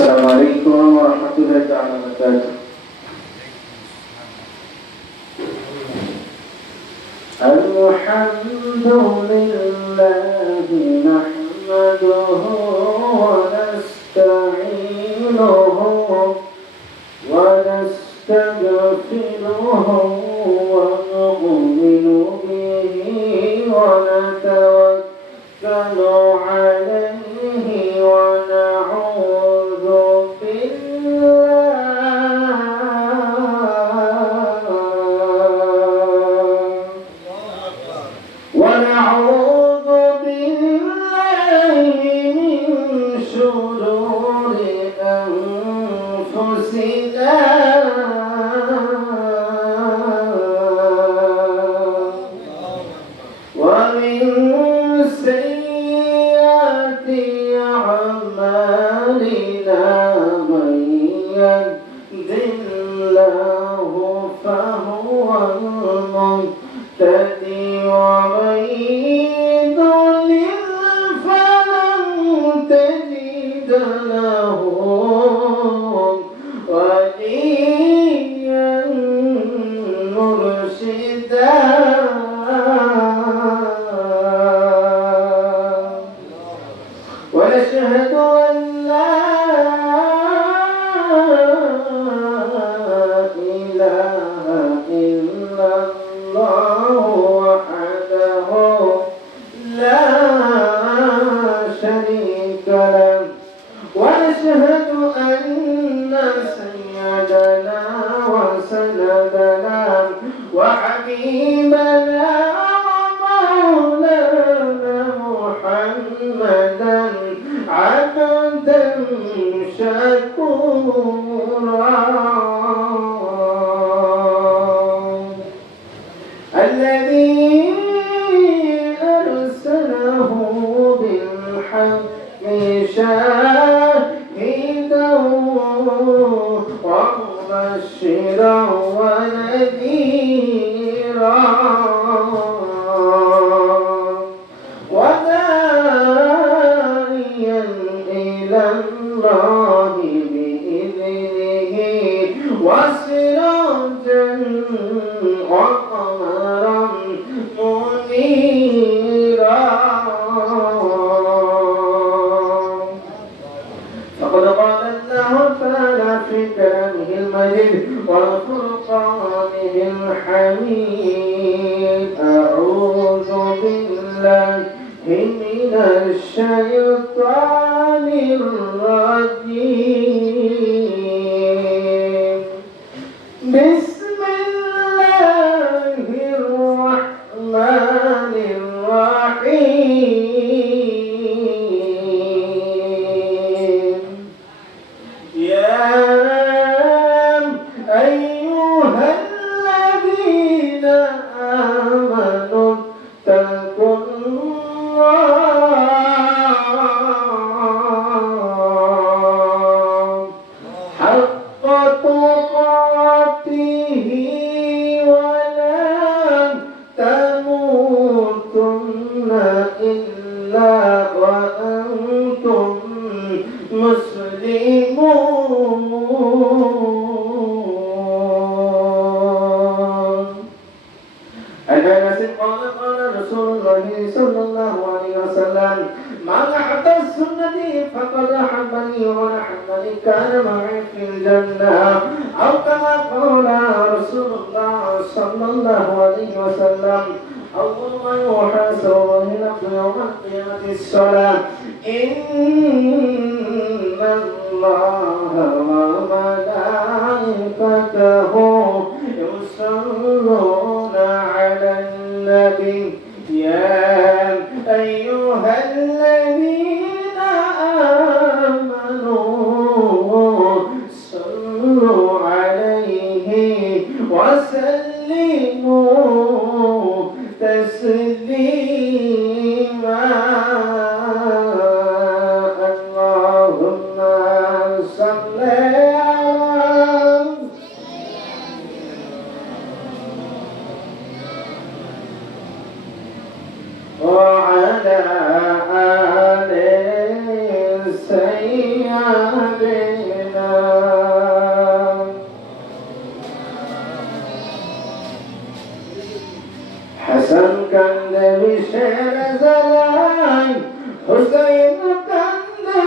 السلام عليكم ورحمة الله تعالى وبركاته. الحمد لله نحمده ونستعينه ونستغفره ونؤمن به ونتوكل عليه ونعوذ بالله من شرور أنفسنا ومن سيئات أعمالنا من يهد الله فهو المهتدي ومن يضلل فلن تجد له وليا مرشدا ونشهد أن لا إله إلا الله وحده لا شريك له ونشهد أن سيدنا وسندنا وحبيبنا ومولانا محمدا عبدا شكورا الذي أرسله بالحق شاهدا ومبشرا ونذيرا وداعيا إلى الله بإذنه وسراجا وقمرا منيرا فقد قال الله تعالى في كلامه المجيد وفرقانه الحميد أعوذ بالله من الشيطان الرجيم بسم الله الرحمن الرحيم يا أيها الذين آمنوا اتقوا الله حق تقاته ولا تموتن إلا وأنتم مسلمون. عن أنس قال قال رسول الله صلى الله عليه وسلم من أحب سنتي فقد أحبني ومن أحبني كان معي في الجنة أو كما قال رسول الله صلى الله عليه وسلم أول ما يحاسب به العبد يوم القيامة الصلاة إن الله وملائكته يصلون على النبي يا أيها الذين آمنوا صلوا عليه وسلموا تسليما اللهم صل وعلى آل سيدنا জালায় হুসাইন কান্দে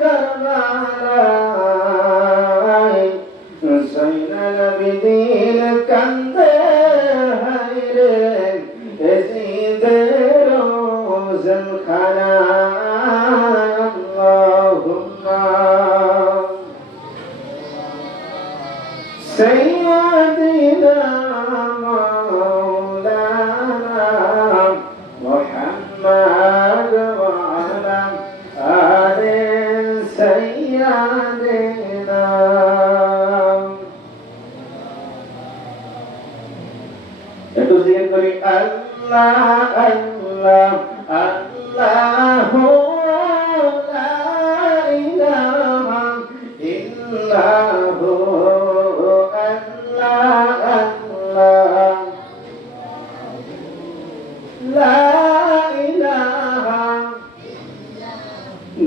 কারবালায় জয়নাল আবেদিন কান্দে হায়রে এজিদের রোজন খানা আল্লাহুম্মা সাইয়্যিদিনা মাওলানা মুহাম্মদ ওয়া আলা আলি সাইয়্যিদিনা একটু জিকির করি আল্লাহ আল্লাহ আল্লাহু লা ইলাহা ইল্লাহু আল্লাহ আল্লাহ লা ইলাহা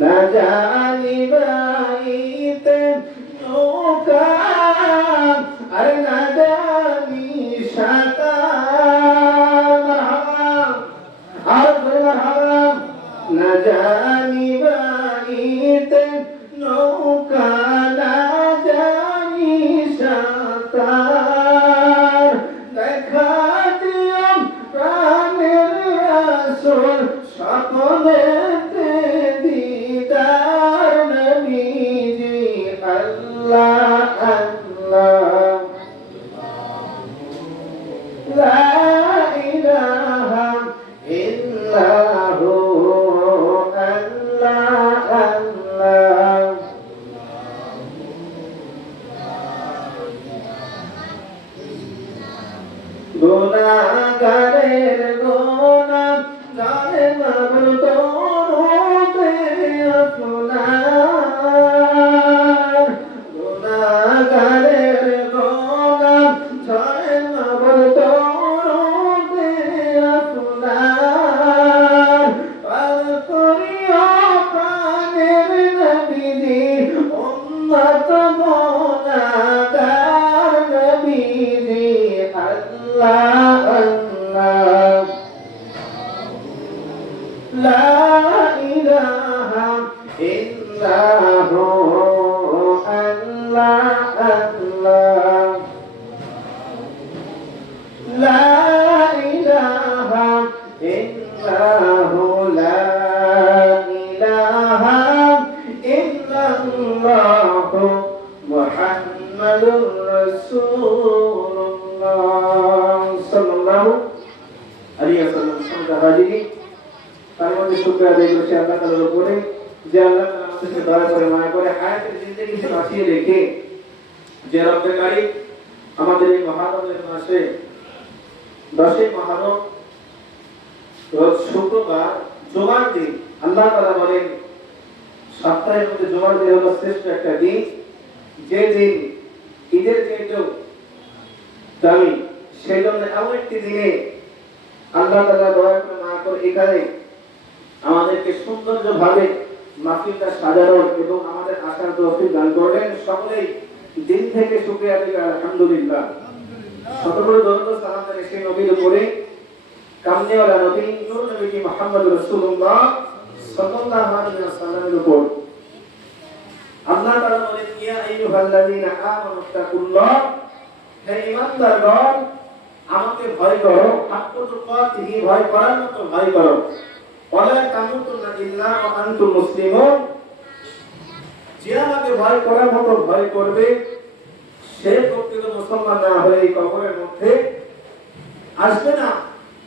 না জানি বাইতে নৌকা আর না জানি সাঁতার আর মারহাবা না জানি বাইতে নৌকা না জানি সাঁতার দেখা দিও প্রাণের আসল সকলেতে দিদার নবীজি আল্লাহ আল্লাহ লা ইলাহা ইল্লাহু আল্লাহ আল্লাহ গুনাহগারের গুনাহ জানে মাবুদ রূপে আপনার গুনাহগারের গুনাহ জানে মাবুদ রূপে আপনার পাল করিও প্রাণের নবীজি উম্মত গুনাহগার নবীজি আল্লাহ আল্লাহ লা ইলাহা ইল্লাহু আল্লাহ আল্লাহ লা ইলাহা ইল্লাহু লা ইলাহা ইল্লাল্লাহু মুহাম্মাদুর রাসূলুল্লাহ সাল্লাল্লাহু আলাইহি ওয়াসাল্লাম। হাজিরি তার মধ্যে শুকরিয়া আদায় করছি আল্লাহ তাআলার উপরে যে আল্লাহ তাআলা আমাদেরকে দয়া করে মায়া করে হায়াতের জিন্দেগিতে বাঁচিয়ে রেখে যে রব্বে কারীম আমাদের এই মহারমের মাসে 10 মহরম রোজ শুক্রবার জুমার দিন আল্লাহ তাআলা বলেন সপ্তাহের মধ্যে জুমার দিন হলো শ্রেষ্ঠ একটা দিন, যে দিন ঈদের চেয়েও দামি, সেই জন্য এমন একটি দিনে আল্লাহ তাআলা দয়া করে মায়া করে এখানে আমাদেরকে সৌন্দর্যভাবে মাহফিলটা সাজানোর এবং আমাদের আসার তৌফিক দান করলেন। সকলেই দিন থেকে শুকরিয়া আদায় করি আলহামদুলিল্লাহ। সকলের দরুদ ও সালাম জানাই সেই নবীর উপরে, কামনেওয়ালা নবী নূর নবী মুহাম্মদ রাসূলুল্লাহ সাল্লাল্লাহু আলাইহি ওয়াসাল্লামের উপর। আল্লাহ তাআলা বলেন ইয়া আইয়ুহাল্লাযীনা আমানু তাকুল্লাহ, হে ঈমানদারগণ আমাকে ভয় করো, হাক্কা তুকাতিহি ভয় করার মতো ভয় করো, ওয়ালা তামুতুন্না ইল্লা ওয়া আনতুম মুসলিমুন, যে আমাকে ভয় করার মতো ভয় করবে সে প্রকৃত মুসলমান না হয়ে এই কবরের মধ্যে আসবে না।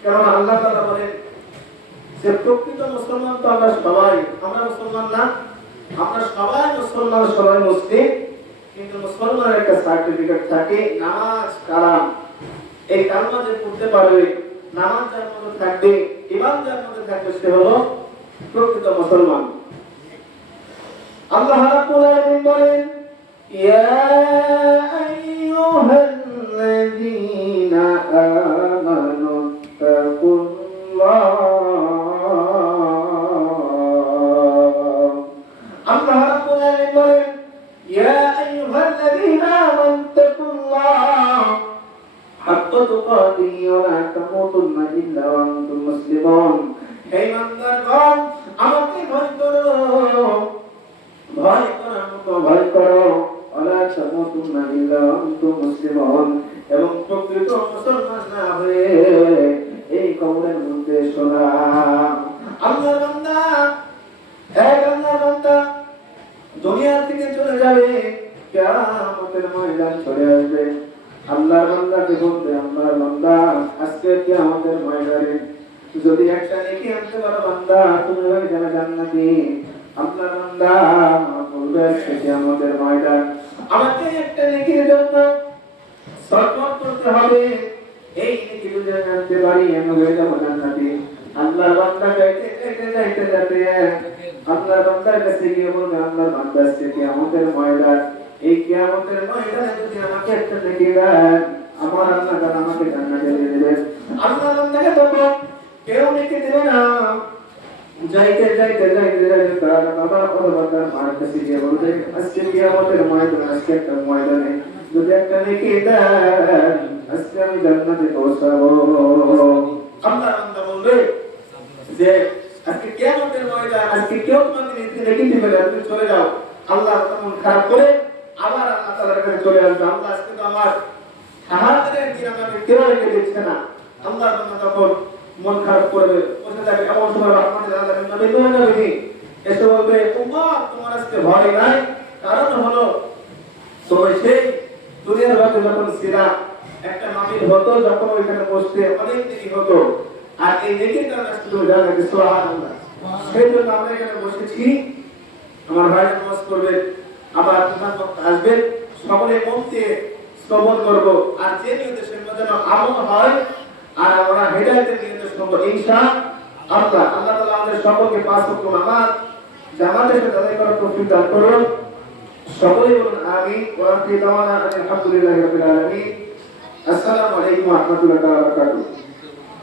কারণ আল্লাহ তাআলা বলেন যে প্রকৃত মুসলমান তো আমরা সবাই, আমরা মুসলমান না, আমরা সবাই মুসলমান, সবাই মুসলিম, কিন্তু মুসলমানের একটা সার্টিফিকেট থাকে নামাজ কালাম। এই কালমা যে পড়তে পারবে, নামাজ যার মধ্যে থাকবে, ঈমান যার মধ্যে থাকবে, সে হলো প্রকৃত মুসলমান। আল্লাহ রাব্বুল আলামিন বলেন ইয়া আইয়ুহাল্লাযীনা আমানু তাকুল্লাহ, আল্লাহ রাব্বুল আলামিন বলেন ইয়া আইয়ুহাল্লাযীনা আমানু তাকুল্লাহ, حق تقاته ولا تموتن إلا وأنتم مسلمون হে ইমানদারগণ আমাকে ভয় করো ভয় করার মতো ভয় করো ওয়ালা তামুতুন্না ইল্লা ওয়া আনতুম মুসলিমুন এবং প্রকৃত মুসলমান না হয়ে এই কবরের মধ্যে শোনা আল্লাহর বান্দা এক আল্লাহর বান্দা দুনিয়া থেকে চলে যাবে কিয়ামতের ময়দান চলে আসবে আল্লাহর বান্দাকে বলবে আল্লাহর বান্দা আজকে কিয়ামতের ময়দানে যদি একটা নেকি আনতে পারো বান্দা তুমি হয়ে যাবে জান্নাতি আল্লাহর বান্দা বলবে আজকে কিয়ামতের ময়দান আমাকে একটা নেকির জন্য সৎপথ করতে হবে এই নেকি যদি আনতে পারি আমি হয়ে যাবো জান্নাতি আল্লাহর বান্দা যাইতে আল্লাহর বান্দার কাছে গিয়ে বলবে আল্লাহর বান্দা আজকে কিয়ামতের ময়দান এই কিয়ামতের ময়দানে যদি আমাকে একটা নেকি দেন আমার আল্লাহ তাআলা আমাকে জান্নাতে দিয়ে দেবেন আল্লাহর বান্দাকে বলবো কেউ নেকি দেবে না যাইতে তার বাবা বাবার মার কাছে গিয়ে বলবে আজকে কিয়ামতের ময়দানে আজকে একটা ময়দানে যদি একটা নেকি দেন আজকে আমি জান্নাতে পৌঁছাবো আল্লাহর বান্দা বলবে যে আজকে কিয়ামতের ময়দান আজকে কেউ তোমাকে নেকি দিবে না তুমি চলে যাও আল্লাহ মন খারাপ করে আবার আল্লাহ তাআলার কাছে চলে আসবে আল্লাহ আজকে তো আমার হাহাকারের দিন আমাকে কেউ রেখে দিচ্ছে না আল্লাহর বান্দা তখন মন খারাপ করবে বসে যাবে এমন সময় রহমানের আলামিন নবী নবী এসে বলবে উম্মাহ তোমার আজকে ভয় নাই কারণ হলো তুমি সেই দুনিয়ার রাতে যখন ছিলা একটা মাহফিল হতো যখন ওইখানে বসতে অনেক দেরি হতো আর এই নেকির কারণে আজকে তুমি জান্নাতে সুবহানাল্লাহ সেই জন্য আমরা এখানে বসেছি আমার ভাই নামাজ করবে আবার তোমার বক্তা আসবে সকলে মন দিয়ে শ্রবণ করব আর যে নিয়তে শুনবো যেন আমল হয় আর আমরা হেদায়েতের নিয়তে শুনবো ইনশাআল্লাহ আল্লাহ তাআলা আমাদের সকলকে পাঁচ ওয়াক্ত নামাজ জামাতের সাথে আদায় করার তৌফিক দান করুন সকলেই বলুন আমিন ওয়া আখিরু দাওয়ানা আলহামদুলিল্লাহি রাব্বিল আলামিন আসসালামু আলাইকুম ওয়া রাহমাতুল্লাহি ওয়া বারাকাতুহু